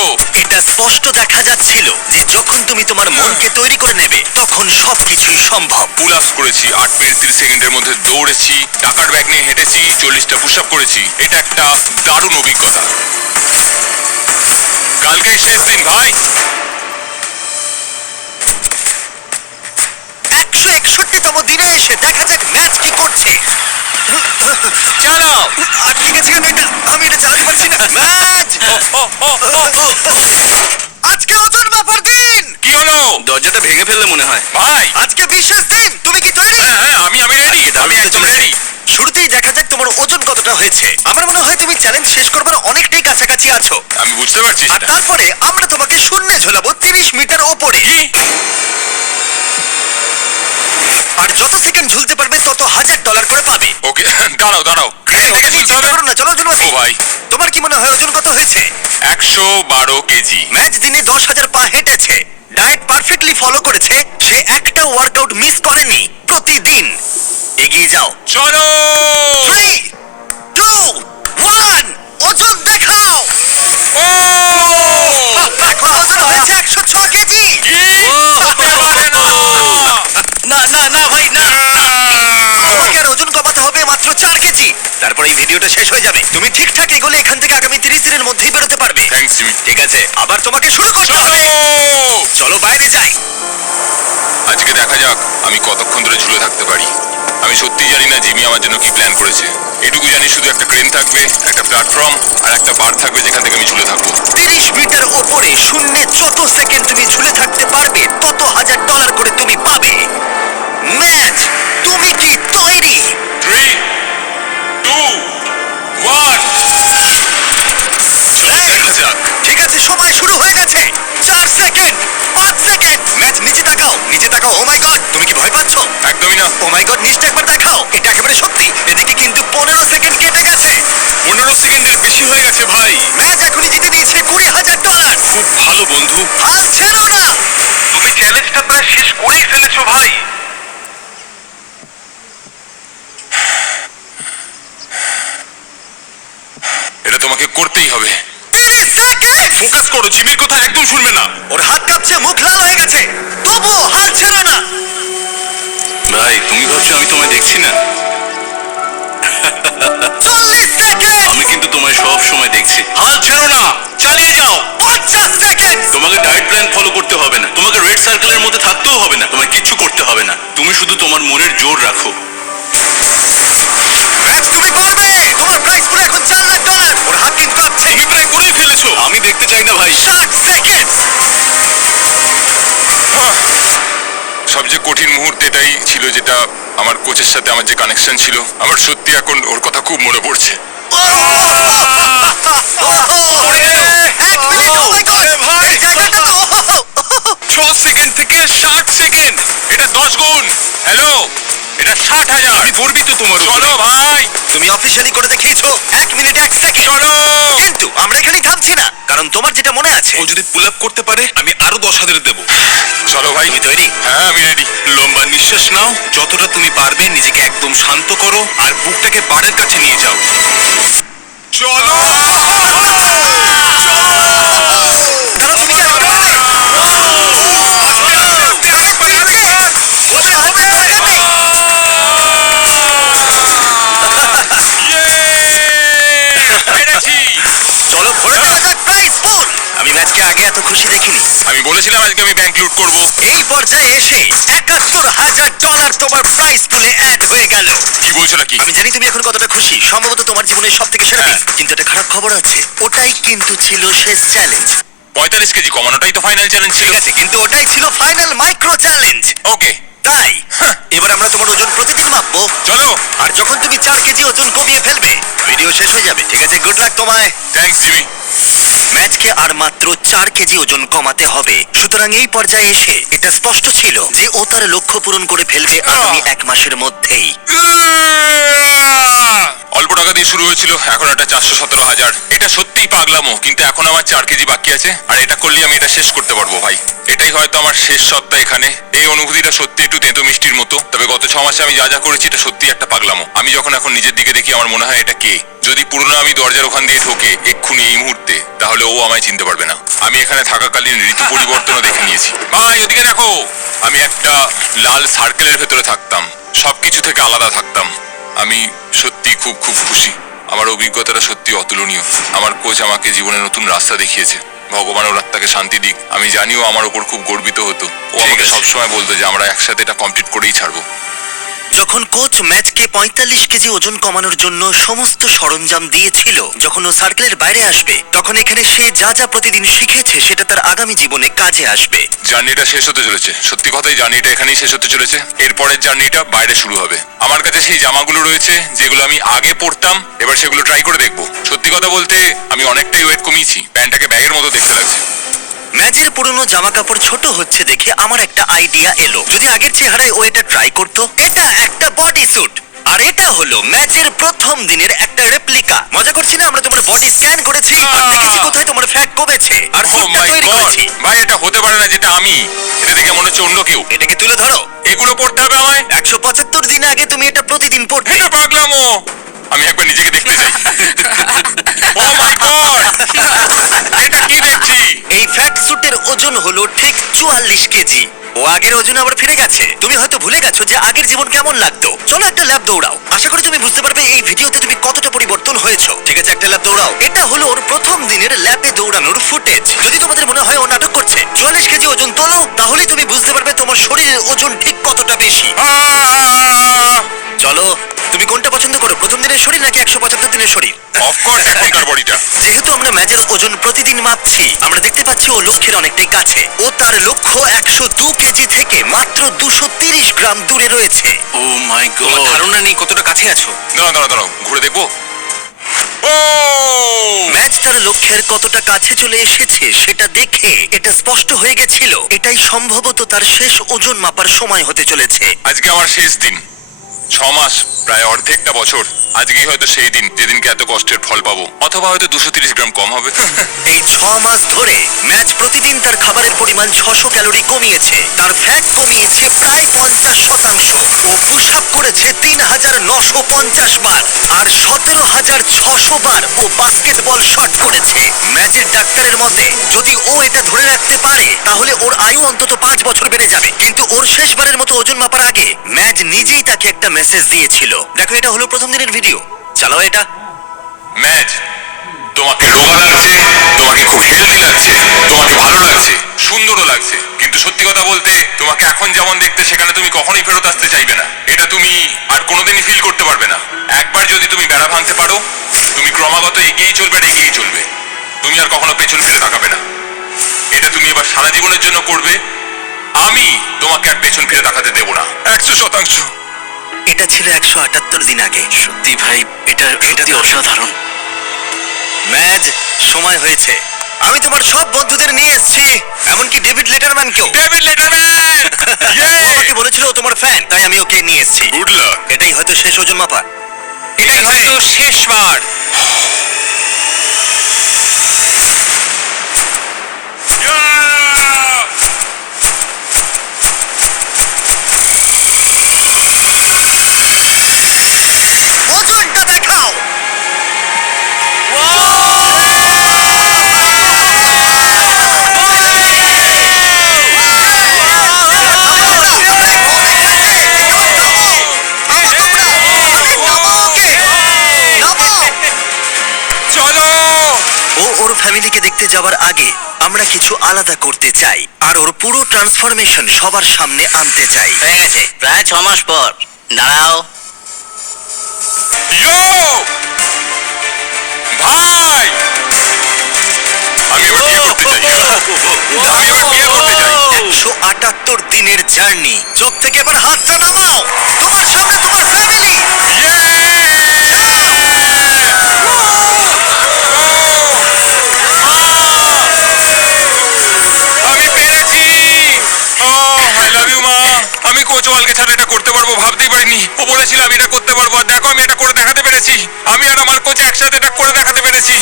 এটা স্পষ্ট দেখা যাচ্ছিল যে যখন তুমি তোমার মনকে তৈরি করে নেবে, তখন সবকিছুই সম্ভব। পুল আপস করেছি 8 মিনিট 30 সেকেন্ডের মধ্যে, দৌড়েছি, টাকার ব্যাগ নিয়ে হেঁটেছি, 40টা পুশ আপ করেছি। এটা একটা দারুণ অভিজ্ঞতা। কালকেই শেষ দিন ভাই। 161তম দিনে এসে দেখা যাক ম্যাচ কি করছে। চালাও। আটকে গেছে কেন এটা? আমি এটা চালাতে পারছি না। ম্যাচ আজকে ওজন মাপার দিন। কি হলো? দরজাটা ভেঙে ফেললে মনে হয়। ভাই আজকে বিশেষ দিন। তুমি কি তৈরি? হ্যাঁ, আমি রেডি। আমি একদম রেডি। শুরুতেই দেখা যাক তোমার ওজন কতটা হয়েছে। আমার মনে হয় তুমি চ্যালেঞ্জ শেষ করবার অনেকটাই কাছাকাছি আছো। আমি বুঝতে পারছি আর সেটা। তারপরে আমরা তোমাকে শূন্যে ঝোলাবো 30 মিটার ওপরে। কি? আর যত সেকেন্ড ঝুলতে পারবে তত $1000 করে পাবে। ওকে, দাঁড়াও। ক্রেন থেকে ঝুলতে হবে? চিন্তা করো না, চলো ওজন মাপি। ও ভাই, তোমার কি মনে হয় ওজন কত হয়েছে? 112 কেজি। ম্যাচ দিনে 10,000 পা হেঁটেছে, ডায়েট পারফেক্টলি ফলো করেছে, সে একটা ওয়ার্কআউট মিস করেনি প্রতিদিন। এগিয়ে যাও। চলো। 3, 2, 1, ওজন দেখাও। ও! এখন ওজন হয়েছে 106 কেজি। কি? হতে পারে না। না ভাই না। তোমাকে আর ওজন কমাতে হবে মাত্র 4 কেজি। তারপর এই ভিডিওটা শেষ হয়ে যাবে। তুমি ঠিকঠাক এগোলে এখান থেকে আগামী 30 দিনের মধ্যেই বেরোতে পারবে। Thanks Jimmy. ঠিক আছে, আবার তোমাকে শুরু করতে চলো। হবে। চলো বাইরে যাই। আজকে দেখা যাক আমি কতক্ষণ ধরে ঝুলে থাকতে পারি। আমি সত্যি জানি না জিমি আমার জন্য কি প্ল্যান করেছে। এটুকু জানি শুধু একটা ক্রেন থাকবে, একটা প্ল্যাটফর্ম আর একটা বার থাকবে যেখান থেকে আমি ঝুলে থাকবো। 30 মিটার ওপরে শূন্যে যত সেকেন্ড তুমি ঝুলে থাকতে পারবে, তত $1000 করে তুমি পাবে। ম্যাচ, তুমি কি তৈরি? 3, 2, 1। দেখা যাক। ঠিক আছে, সময় শুরু হয়ে গেছে। 4 সেকেন্ড, 5 সেকেন্ড। ম্যাচ নিচে তাকাও, নিচে তাকাও। ও মাই গড, তুমি কি ভয় পাচ্ছ? একদমই না। ও মাই গড, নিচটা একবার দেখাও। এটা একেবারে সত্যি। এদিকে কিন্তু 15 সেকেন্ড কেটে গেছে। 15 সেকেন্ডের বেশি হয়ে গেছে ভাই। ম্যাচ এখনই জিতে নিয়েছে $20,000। খুব ভালো বন্ধু। হাল ছেড়ো না। তুমি চ্যালেঞ্জটা প্রায় শেষ করেই ফেলেছো ভাই। এটা তোমাকে করতেই হবে। 30 সেকেন্ড। ফোকাস করো, জিমির কথা একদম শুনবে না। ওর হাত কাঁপছে, মুখ লাল হয়ে গেছে, তবুও হাল ছেড়ো না। ভাই তুমি ভাবছো আমি তোমায় দেখছি না? 40 সেকেন্ড। আমি কিন্তু তোমায় সব সময় দেখছি। হাল ছেড়ো না, চালিয়ে যাও। 50 সেকেন্ড। তোমাকে ডায়েট প্ল্যান ফলো করতে হবে না, তোমাকে রেড সার্কেলের মধ্যে থাকতেও হবে না, তোমায় কিচ্ছু করতে হবে না। তুমি শুধু তোমার মনের জোর রাখো। ম্যাচ তুমি পারবে। তোমার প্রাইস পুরো এখন $4,00,000। ওর হাত কিন্তু কাঁপছে। তুমি প্রায় করেই ফেলেছো। আমি মুহূর্তে এটাই ছিল যেটা আমার কোচের সাথে আমার যে কানেকশন ছিল, আমার সত্যি এখন ওর কথা খুব মনে পড়ছে। এক মিনিট, oh my God! এই জায়গাটা তো 6 সেকেন্ড থেকে 60 সেকেন্ড। এটা 10 গুণ। হ্যালো, এটা 60,000। আমি গর্বিত তোমার উপরে। চলো ভাই, তুমি অফিসিয়ালি করে দেখিয়েছো 1 মিনিট 1 সেকেন্ড। চলো। কিন্তু আমরা এখানেই থামছি না, কারণ তোমার যেটা মনে আছে। ও যদি পুল আপ করতে পারে আমি আরো 10,000 দেবো। চলো ভাই। তুমি তৈরি? হ্যাঁ, আমি রেডি। লম্বা নিঃশ্বাস নাও, যতটা তুমি পারবে নিজেকে একদম শান্ত করো আর বুকটাকে বারের কাছে নিয়ে যাও। চলো। দাঁড়াও, তুমি কি আর পারবে? হবে, হবে, দরকার নেই। পেরেছি। চলো ভরে দেওয়া যাক প্রাইস পুল। আমি ম্যাচকে আগে এত খুশি দেখিনি। আমি বলেছিলাম আজকে আমি ব্যাংক লুট করব। এই পর্যায়ে এসে $71,000 তোমার প্রাইস পুলে অ্যাড হয়ে গেল। কি বলছো নাকি? আমি জানি তুমি এখন কতটা খুশি, সম্ভবত তোমার জীবনের সব থেকে সেরা দিন। কিন্তু একটা খারাপ খবর আছে, ওটাই কিন্তু ছিল শেষ চ্যালেঞ্জ। 45 কেজি কমানোটাই তো ফাইনাল চ্যালেঞ্জ ছিল। ঠিক আছে, কিন্তু ওটাই ছিল ফাইনাল মাইক্রো চ্যালেঞ্জ। ওকে, তাই এবার আমরা তোমার ওজন প্রতিদিন মাপবো। চলো। আর যখন তুমি 4 কেজি ওজন কমিয়ে ফেলবে, ভিডিও শেষ হয়ে যাবে। ঠিক আছে, গুড লাক তোমায়। Thanks Jimmy. ম্যাচকে আর মাত্র 4 কেজি ওজন কমাতে হবে। সুতরাং এই পর্যায়ে এসে এটা স্পষ্ট ছিল যে ও তার লক্ষ্য পূরণ করে ফেলবে আগামী 1 মাসের মধ্যেই। অল্প টাকা দিয়ে শুরু হয়েছিল, এখন এটা 417,000। এটা সত্যিই পাগলামো, কিন্তু এখন আমার 4 কেজি বাকি আছে, আর এটা করলে আমি এটা শেষ করতে পারবো ভাই। এটাই হয়তো আমার শেষ সপ্তাহ এখানে। এই অনুভূতিটা সত্যি একটু তেতো মিষ্টির মতো। তবে গত 6 মাসে আমি যা যা করেছি এটা সত্যি একটা পাগলামো। আমি যখন এখন নিজের দিকে দেখি আমার মনে হয় এটা কে। যদি পুরনো আমি দরজার ওখান দিয়ে ঢোকে এক্ষুনি এই মুহূর্তে, তাহলে ও আমায় চিনতে পারবে না। আমি এখানে থাকাকালীন ঋতু পরিবর্তনও দেখে নিয়েছি। ভাই ওদিকে দেখো, আমি একটা লাল সার্কেলের ভেতরে থাকতাম, সবকিছু থেকে আলাদা থাকতাম। আমি সত্যি খুব খুব খুশি। আমার অভিজ্ঞতাটা সত্যি অতুলনীয়। আমার কোচ আমাকে জীবনের নতুন রাস্তা দেখিয়েছে। ভগবান ওর আত্মাকে শান্তি দিক। আমি জানিও আমার ওপর খুব গর্বিত হতো। ও আমাকে সবসময় বলতো যে আমরা একসাথে এটা কমপ্লিট করেই ছাড়বো। যখন কোচ ম্যাচকে 45 কেজি ওজন কমানোর জন্য সমস্ত সরঞ্জাম দিয়েছিল, যখন ও সার্কেলের বাইরে আসবে, তখন এখানে সে যা যা প্রতিদিন শিখেছে সেটা তার আগামী জীবনে কাজে আসবে। জার্নিটা শেষ হতে চলেছে। সত্যি কথাই জার্নিটা এখানেই শেষ হতে চলেছে। এরপরের জার্নিটা বাইরে শুরু হবে। আমার কাছে সেই জামাগুলো রয়েছে যেগুলো আমি আগে পরতাম, এবার সেগুলো ট্রাই করে দেখবো। সত্যি কথা বলতে আমি অনেকটাই ওয়েট কমিয়েছি। প্যান্টটাকে ব্যাগের মতো দেখতে লাগছে। ম্যাচের পুরনো জামা কাপড় ছোট হচ্ছে দেখে আমার একটা আইডিয়া এলো। যদি আগের চেহারায় ও এটা ট্রাই করতো। এটা একটা বডি স্যুট, আর এটা হলো ম্যাচের প্রথম দিনের একটা রেপ্লিকা। মজা করছি না, আমরা তোমার বডি স্ক্যান করেছি আর দেখেছি কোথায় তোমার ফ্যাট কমেছে, আর Oh স্যুটটা my তৈরি God! করেছি। ভাই এটা হতে পারে না যেটা আমি। এটা দেখে মনে হচ্ছে অন্য কেউ। এটাকে তুলে ধরো। এগুলো পড়তে হবে আমায়? 175 দিন আগে তুমি এটা প্রতিদিন পড়তে। এটা পাগলামো। আমি একবার নিজেকে দেখতে চাই। ও মাই গড, এটা কি দেখছি? এই ফ্যাট স্যুটের ওজন হলো ঠিক 44 কেজি। ও আগের ওজন আবার ফিরে গেছে। তুমি হয়তো ভুলে গেছো যে আগের জীবন কেমন লাগতো। চলো একটা ল্যাব দৌড়াও। আশা করি তুমি বুঝতে পারবে এই ভিডিওতে তুমি কতটা পরিবর্তন হয়েছো। ঠিক আছে, একটা ল্যাব দৌড়াও। এটা হলো ওর প্রথম দিনের ল্যাবে দৌড়ানোর ফুটেজ। যদি তোমাদের মনে হয় ও নাটক করছে, 44 কেজি ওজন তোলো, তাহলেই তুমি বুঝতে পারবে তোমার শরীরের ওজন ঠিক কতটা বেশি। চলো, তুমি কোনটা পছন্দ করো, প্রথম দিনের শরীর নাকি 175 দিনের শরীর? অফকোর্স এখনকার বডিটা। যেহেতু আমরা ম্যাচের ওজন প্রতিদিন মাপছি, আমরা দেখতে পাচ্ছি ও লক্ষ্যের অনেকটাই কাছে। ও তার লক্ষ্য 102 কেজি থেকে মাত্র 230 গ্রাম দূরে রয়েছে। ও মাই গড, ধারণা নেই কতটা কাছে আছো। দাঁড়াও ঘুরে দেখবো। ও ম্যাচ তার লক্ষ্যের কতটা কাছে চলে এসেছে সেটা দেখে এটা স্পষ্ট হয়ে গেছিল এটাই সম্ভবত তার শেষ ওজন মাপার সময় হতে চলেছে। আজকে আমার শেষ দিন। 6 মাস, প্রায় অর্ধেকটা বছর। আজকেই হয়তো সেই দিন যেদিনকে এত কষ্টের ফল পাবো, অথবা হয়তো 230 গ্রাম কম হবে। এই 6 মাস ধরে ম্যাচ প্রতিদিন তার খাবারের পরিমাণ 600 ক্যালোরি কমিয়েছে, তার ফ্যাট কমিয়েছে প্রায় 50%। ও পুশ আপ করেছে 3950 বার, আর 17600 বার ও বাস্কেটবল শট করেছে। ম্যাচের ডাক্তারের মতে যদি ও এটা ধরে রাখতে পারে তাহলে ওর আয়ু অন্তত 5 বছর বেড়ে যাবে। কিন্তু ওর শেষবারের মতো ওজন মাপার আগে ম্যাচ নিজেই তাকে একটা মেসেজ দিয়েছিল। দেখো, এটা হলো প্রথম দিনের ভিডিও। চালাও এটা। ম্যাচ, তোমাকে রোগা লাগছে, তোমাকে খুব হেলদি লাগছে, তোমাকে ভালো লাগছে, সুন্দরও লাগছে, কিন্তু সত্যি কথা বলতে তোমাকে এখন যেমন দেখতে সেখানে তুমি কখনোই ফেরত আসতে চাইবে না। এটা তুমি আর কোনোদিনই ফিল করতে পারবে না। একবার যদি তুমি বেড়া ভাঙতে পারো, তুমি ক্রমাগত এগিয়েই চলবে আর এগিয়েই চলবে। তুমি আর কখনো পেছন ফিরে তাকাবে না। এটা তুমি এবার সারা জীবনের জন্য করবে, আমি তোমাকে আর পেছন ফিরে তাকাতে দেবো না। 100%। এটা ছিল 178 দিন আগে। সত্যি ভাই, এটা সত্যি অসাধারণ। ম্যাজ, সময় হয়েছে। আমি তোমার সব বন্ধুদের নিয়ে এসেছি, এমনকি ডেভিড লেটারম্যানকেও। David Letterman! ও আমাকে বলেছিল ও তোমার ফ্যান, তাই আমি ওকে নিয়ে এসেছি। Good luck. এটাই হয়তো শেষ ওজন মাপা। এটাই হয়তো শেষবার। ওজনটা দেখাও। চলো। ও ওর ফ্যামিলিকে দেখতে যাওয়ার আগে আমরা কিছু আলাদা করতে চাই, আর ওর পুরো ট্রান্সফরমেশন সবার সামনে আনতে চাই। হয়ে গেছে, প্রায় 6 মাস পর। দাঁড়াও। ইয়ো ভাই, আমি এবার বিয়ে করতে চাই। আমি এবার বিয়ে করতে চাই। 178 দিনের জার্নি। চোখ থেকে এবার হাতটা নামাও। তোমার সামনে তোমার ফ্যামিলি। আমি পেরেছি। আই লাভ ইউ মা। আমি কোচওয়ালকে ছাড়া এটা করতে পারবো ভাবতেই পারিনি। ও বলেছিল আমি এটা করতে পারবো, আর দেখো আমি এটা করে দেখাতে পেরেছি। আমি আর আমার কোচ একসাথে এটা করে দেখাতে পেরেছি।